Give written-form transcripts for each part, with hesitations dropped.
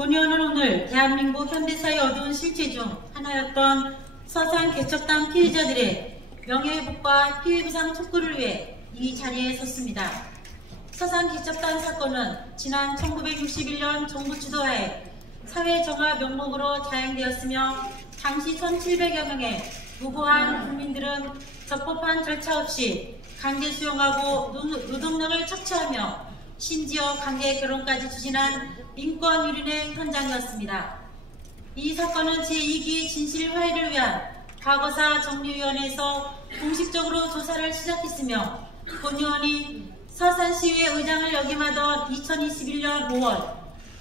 본의원은 오늘 대한민국 현대사의 어두운 실체 중 하나였던 서산 개척당 피해자들의 명예회복과 피해보상 촉구를 위해 이 자리에 섰습니다. 서산 개척당 사건은 지난 1961년 정부 주도하에 사회정화 명목으로 자행되었으며 당시 1,700여 명의 무고한 국민들은 적법한 절차 없이 강제 수용하고 노동력을 착취하며 심지어 강제 결혼까지 추진한 인권 유린의 현장이었습니다. 이 사건은 제2기 진실 화해를 위한 과거사 정리위원회에서 공식적으로 조사를 시작했으며 본의원이 서산시의회 의장을 역임하던 2021년 5월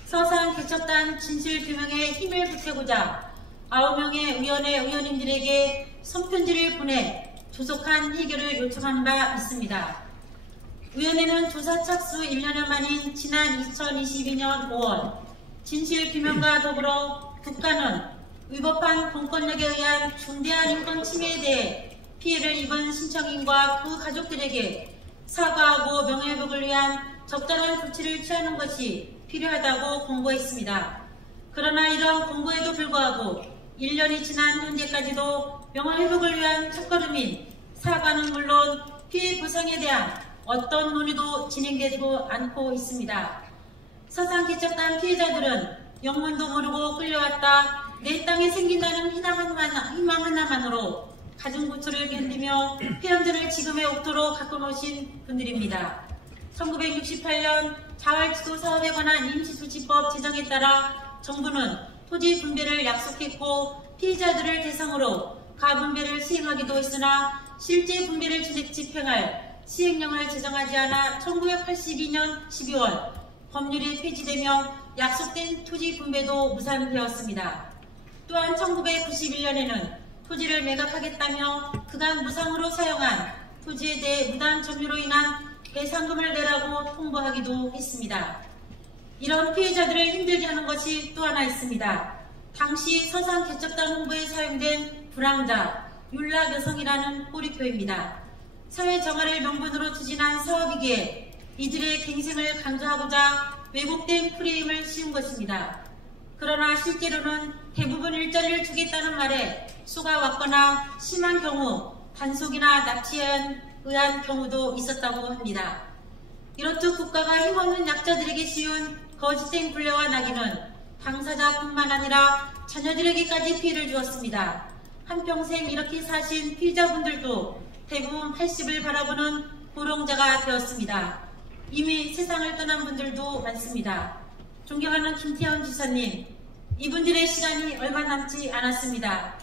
서산 개척단 진실 규명에 힘을 보태고자 9명의 위원회 의원님들에게 손편지를 보내 조속한 해결을 요청한 바 있습니다. 위원회는 조사 착수 1년여 만인 지난 2022년 5월 진실규명과 더불어 국가는 위법한 공권력에 의한 중대한 인권 침해에 대해 피해를 입은 신청인과 그 가족들에게 사과하고 명예회복을 위한 적절한 조치를 취하는 것이 필요하다고 공고했습니다. 그러나 이런 공고에도 불구하고 1년이 지난 현재까지도 명예회복을 위한 첫걸음인 사과는 물론 피해 보상에 대한 어떤 논의도 진행되고 않고 있습니다. 서산 개척단 피해자들은 영문도 모르고 끌려왔다 내 땅에 생긴다는 희망 하나만으로 가중고초를 견디며 폐연들을 지금의 옥토로 갖고 놓으신 분들입니다. 1968년 자활지도 사업에 관한 임시조치법 제정에 따라 정부는 토지 분배를 약속했고 피해자들을 대상으로 가분배를 시행하기도 했으나 실제 분배를 집행할 시행령을 제정하지 않아 1982년 12월 법률이 폐지되며 약속된 토지 분배도 무산되었습니다. 또한 1991년에는 토지를 매각하겠다며 그간 무상으로 사용한 토지에 대해 무단 점유로 인한 배상금을 내라고 통보하기도 했습니다. 이런 피해자들을 힘들게 하는 것이 또 하나 있습니다. 당시 서산 개척단 홍보에 사용된 불황자, 윤락여성이라는 꼬리표입니다. 사회정화를 명분으로 추진한 사업이기에 이들의 갱생을 강조하고자 왜곡된 프레임을 씌운 것입니다. 그러나 실제로는 대부분 일자리를 주겠다는 말에 수가 왔거나 심한 경우 단속이나 납치에 의한 경우도 있었다고 합니다. 이렇듯 국가가 힘없는 약자들에게 씌운 거짓된 굴레와 낙인은 당사자뿐만 아니라 자녀들에게까지 피해를 주었습니다. 한평생 이렇게 사신 피해자분들도 대부분 80을 바라보는 고령자가 되었습니다. 이미 세상을 떠난 분들도 많습니다. 존경하는 김태현 지사님, 이분들의 시간이 얼마 남지 않았습니다.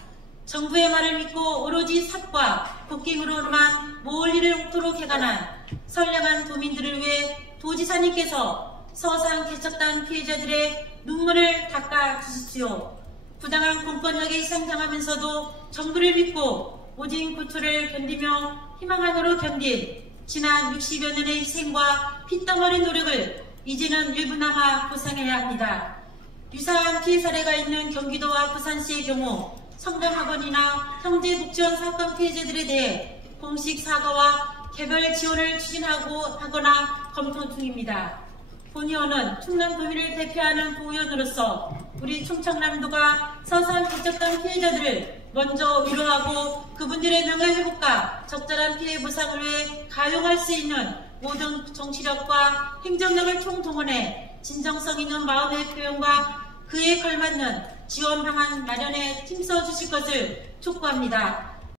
정부의 말을 믿고 오로지 삽과 곡괭이로만 모을리를 옥토로 개간한 선량한 도민들을 위해 도지사님께서 서산 개척단 피해자들의 눈물을 닦아 주십시오. 부당한 공권력에 희생당하면서도 정부를 믿고 오직 고초를 견디며 희망 안으로 견딘 지난 60여 년의 희생과 피땀 어린 노력을 이제는 일부나마 보상해야 합니다. 유사한 피해 사례가 있는 경기도와 부산시의 경우 성장학원이나 형제복지원 사건 피해자들에 대해 공식 사과와 개별 지원을 추진하거나 검토 중입니다. 본의원은 충남도민을 대표하는 부의원으로서 우리 충청남도가 서산 개척단 피해자들을 먼저 위로하고 그분들의 명예회복과 적절한 피해 보상을 위해 가용할 수 있는 모든 정치력과 행정력을 총동원해 진정성 있는 마음의 표현과 그에 걸맞는 지원 방안 마련에 힘써 주실 것을 촉구합니다.